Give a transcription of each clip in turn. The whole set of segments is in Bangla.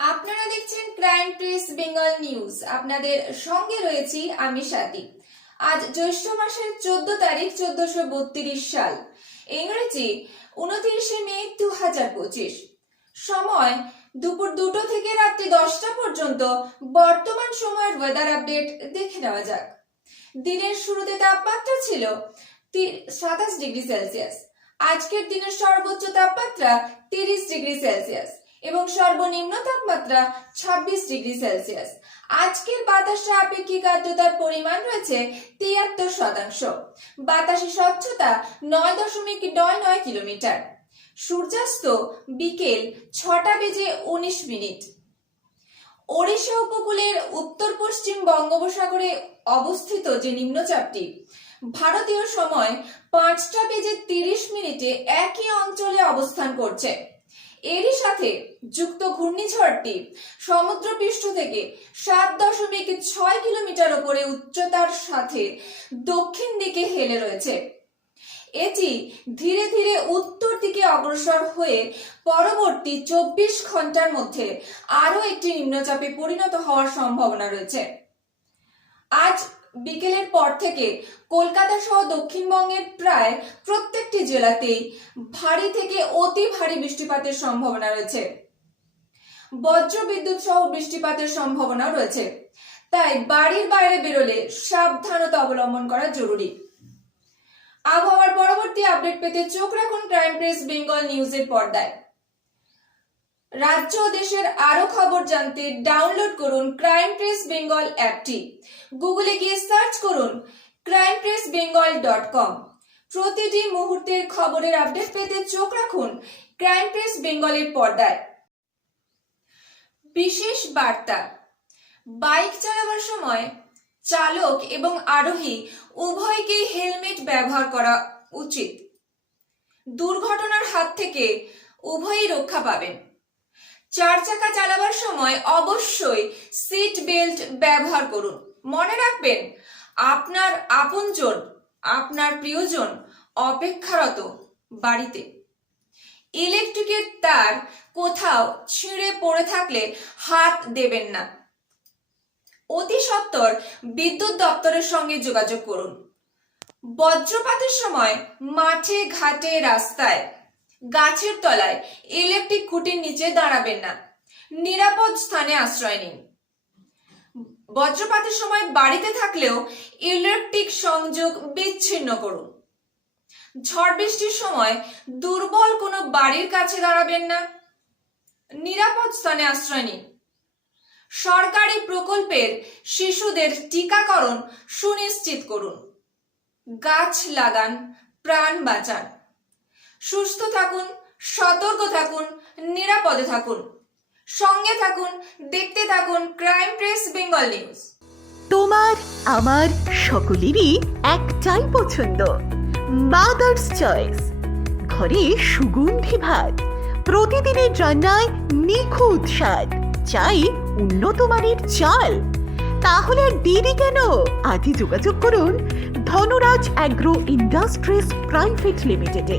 আপনারা দেখছেন ক্রাইম প্রেস বেঙ্গল নিউজ আপনাদের সঙ্গে রয়েছি আমি স্বাতি। আজ জ্যৈষ্ঠ মাসের চোদ্দ তারিখ, চোদ্দশো বত্রিশ সাল। ইংরেজি, উনত্রিশে মে দু হাজার পঁচিশ। সময় দুপুর দুটো থেকে রাত্রি দশটা পর্যন্ত। বর্তমান সময়ের ওয়েদার আপডেট দেখে নেওয়া যাক। দিনের শুরুতে তাপমাত্রা ছিল সাতাশ ডিগ্রি সেলসিয়াস। আজকের দিনের সর্বোচ্চ তাপমাত্রা তিরিশ ডিগ্রি সেলসিয়াস। এবং সর্বনিম্ন তাপমাত্রা ছাব্বিশ ডিগ্রি সেলসিয়াস। আজকের বাতাসে আপেক্ষিক আর্দ্রতার পরিমাণ রয়েছে তিয়াত্তর শতাংশ। বাতাসে স্বচ্ছতা নয় দশমিক নয় নয় কিলোমিটার। সূর্যাস্ত বিকেল ছটা বেজে উনিশ মিনিট। ওড়িশা উপকূলের উত্তর পশ্চিম বঙ্গোপসাগরে অবস্থিত যে নিম্নচাপটি, ভারতীয় সময় পাঁচটা বেজে তিরিশ মিনিটে একই অঞ্চলে অবস্থান করছে। এরই সাথে যুক্ত ঘূর্ণিঝড়টি সমুদ্রপৃষ্ঠ থেকে সাত দশমিক ছয় কিলোমিটার ওপরে উচ্চতার সাথে দক্ষিণ দিকে হেলে রয়েছে। এটি ধীরে ধীরে উত্তর দিকে অগ্রসর হয়ে পরবর্তী চব্বিশ ঘণ্টার মধ্যে আরও একটি নিম্নচাপে পরিণত হওয়ার সম্ভাবনা রয়েছে। আজ বিকেলের পর থেকে কলকাতা সহ দক্ষিণবঙ্গের প্রায় প্রত্যেকটি জেলাতেই ভারী থেকে অতি ভারী বৃষ্টিপাতের সম্ভাবনা রয়েছে। বজ্র বিদ্যুৎ সহ বৃষ্টিপাতের সম্ভাবনা রয়েছে। তাই বাড়ির বাইরে বেরোলে সাবধানতা অবলম্বন করা জরুরি। আবহাওয়ার পরবর্তী আপডেট পেতে চোখ রাখুন ক্রাইম প্রেস বেঙ্গল নিউজের পর্দায়। রাজ্য ও দেশের আরও খবর জানতে ডাউনলোড করুন ক্রাইম প্রেস বেঙ্গল অ্যাপটি। গুগলে গিয়ে সার্চ করুন crime press Bengal dot com প্রতিটি মুহূর্তের খবরের আপডেট পেতে চোখ রাখুন ক্রাইম প্রেস বেঙ্গলের পর্দায়। বিশেষ বার্তা। বাইক চালাবার সময় চালক এবং আরোহী উভয়কেই হেলমেট ব্যবহার করা উচিত। দুর্ঘটনার হাত থেকে উভয়ই রক্ষা পাবেন। চার চাকা চালাবার সময় অবশ্যই সিট বেল্ট ব্যবহার করুন। মনে রাখবেন, আপনার আপনজন, আপনার প্রিয়জন অপেক্ষারত বাড়িতে। ইলেকট্রিকের তার কোথাও ছিঁড়ে পড়ে থাকলে হাত দেবেন না। অতি সত্বর বিদ্যুৎ দপ্তরের সঙ্গে যোগাযোগ করুন। বজ্রপাতের সময় মাঠে ঘাটে রাস্তায় গাছের তলায় ইলেকট্রিক খুঁটির নিচে দাঁড়াবেন না। নিরাপদ স্থানে আশ্রয় নিন। বজ্রপাতের সময় বাড়িতে থাকলেও ইলেকট্রিক সংযোগ বিচ্ছিন্ন করুন। ঝড় বৃষ্টির সময় দুর্বল কোনো বাড়ির কাছে দাঁড়াবেন না। নিরাপদ স্থানে আশ্রয় নিন। সরকারি প্রকল্পের শিশুদের টিকাকরণ সুনিশ্চিত করুন। গাছ লাগান, প্রাণ বাঁচান। সুস্থ থাকুন, সতর্ক থাকুন, নিরাপদে থাকুন। সঙ্গে থাকুন, দেখতে থাকুন ক্রাইম প্রেস বেঙ্গল নিউজ তোমার, আমার সকলেরই একটাই পছন্দ মাদার্স চয়েস ঘরে সুগন্ধি ভাত, প্রতিদিনের রান্নায় নিখুঁত স্বাদ, চাই উন্নত মানের চাল। তাহলে দেরি কেন? আজই যোগাযোগ করুন ধনরাজ অ্যাগ্রো ইন্ডাস্ট্রিজ প্রাইভেট লিমিটেডে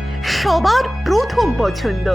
সবার প্রথম পছন্দ।